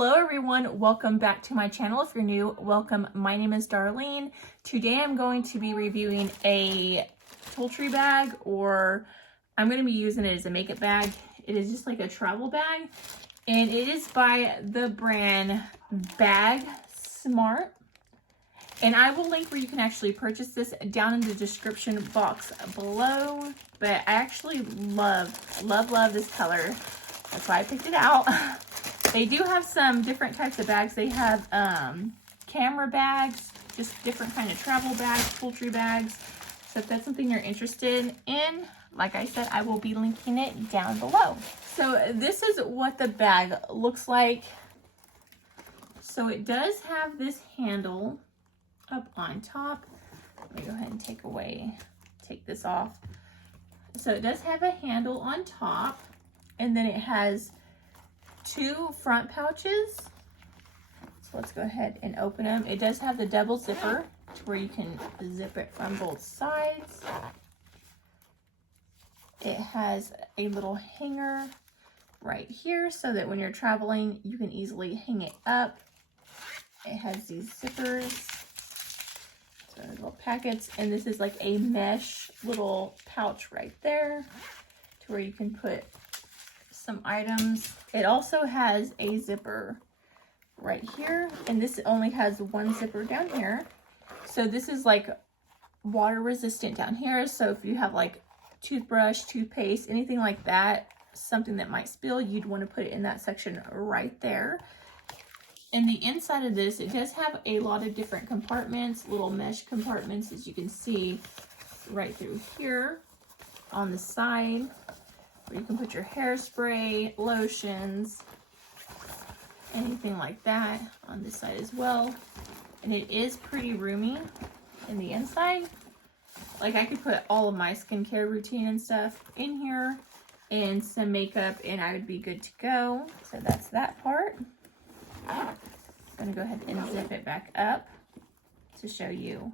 Hello everyone, welcome back to my channel. If you're new, welcome. My name is Darlene. Today I'm going to be reviewing a toiletry bag, or I'm going to be using it as a makeup bag. It is just like a travel bag, and it is by the brand BAGSMART. And I will link where you can actually purchase this down in the description box below. But I actually love this color. That's why I picked it out. They do have some different types of bags. They have camera bags, just different kind of travel bags, poultry bags. So if that's something you're interested in, like I said, I will be linking it down below. So this is what the bag looks like. So it does have this handle up on top. Let me go ahead and take this off. So it does have a handle on top, and then it has two front pouches. So let's go ahead and open them. It does have the double zipper to where you can zip it from both sides. It has a little hanger right here so that when you're traveling, you can easily hang it up. It has these zippers. So little packets, and this is like a mesh little pouch right there to where you can put some items. It also has a zipper right here, and this only has one zipper down here. So this is like water resistant down here. So if you have like toothbrush, toothpaste, anything like that, something that might spill, you'd want to put it in that section right there. And the inside of this, it does have a lot of different compartments, little mesh compartments, as you can see right through here on the side, where you can put your hairspray, lotions, anything like that on this side as well. And it is pretty roomy in the inside. Like I could put all of my skincare routine and stuff in here and some makeup, and I would be good to go. So that's that part. I'm going to go ahead and zip it back up to show you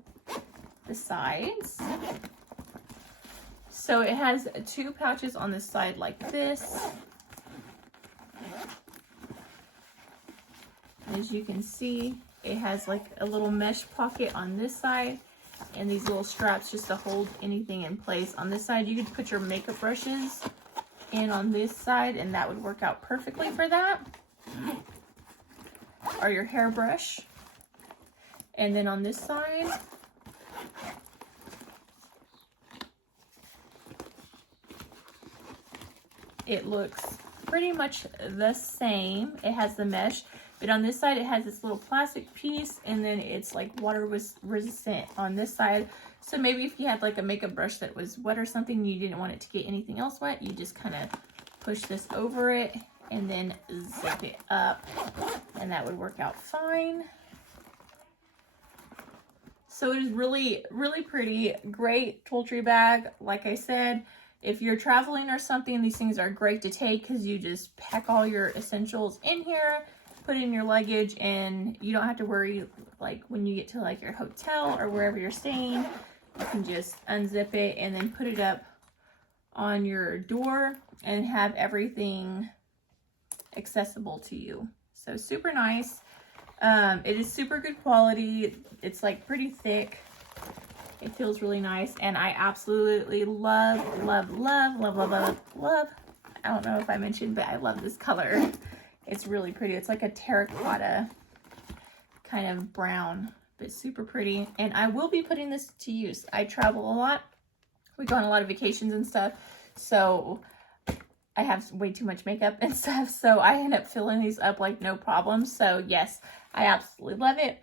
the sides. So it has two pouches on the side like this. As you can see, it has like a little mesh pocket on this side and these little straps just to hold anything in place. On this side, you could put your makeup brushes in on this side, and that would work out perfectly for that. Or your hairbrush. And then on this side, it looks pretty much the same. It has the mesh, but on this side it has this little plastic piece, and then it's like water resistant on this side. So maybe if you had like a makeup brush that was wet or something, you didn't want it to get anything else wet, you just kind of push this over it and then zip it up, and that would work out fine. So it is really pretty, great toiletry bag. Like I said, if you're traveling or something, these things are great to take because you just pack all your essentials in here, put it in your luggage, and you don't have to worry like when you get to like your hotel or wherever you're staying. You can just unzip it and then put it up on your door and have everything accessible to you. So super nice. It is super good quality. It's like pretty thick. It feels really nice, and I absolutely love. I don't know if I mentioned, but I love this color. It's really pretty. It's like a terracotta kind of brown, but super pretty. And I will be putting this to use. I travel a lot. We go on a lot of vacations and stuff, so I have way too much makeup and stuff, so I end up filling these up like no problem. So yes, I absolutely love it.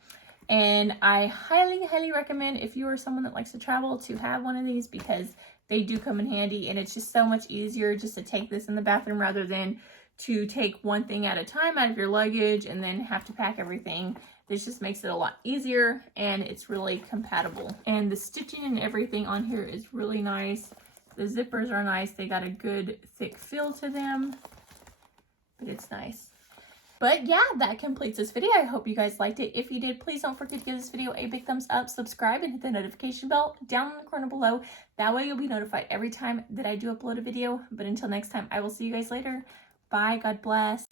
And I highly recommend, if you are someone that likes to travel, to have one of these, because they do come in handy, and it's just so much easier just to take this in the bathroom rather than to take one thing at a time out of your luggage and then have to pack everything. This just makes it a lot easier, and it's really compatible. And the stitching and everything on here is really nice. The zippers are nice. They got a good thick feel to them, but it's nice. But yeah, that completes this video. I hope you guys liked it. If you did, please don't forget to give this video a big thumbs up, subscribe, and hit the notification bell down in the corner below. That way you'll be notified every time that I do upload a video. But until next time, I will see you guys later. Bye. God bless.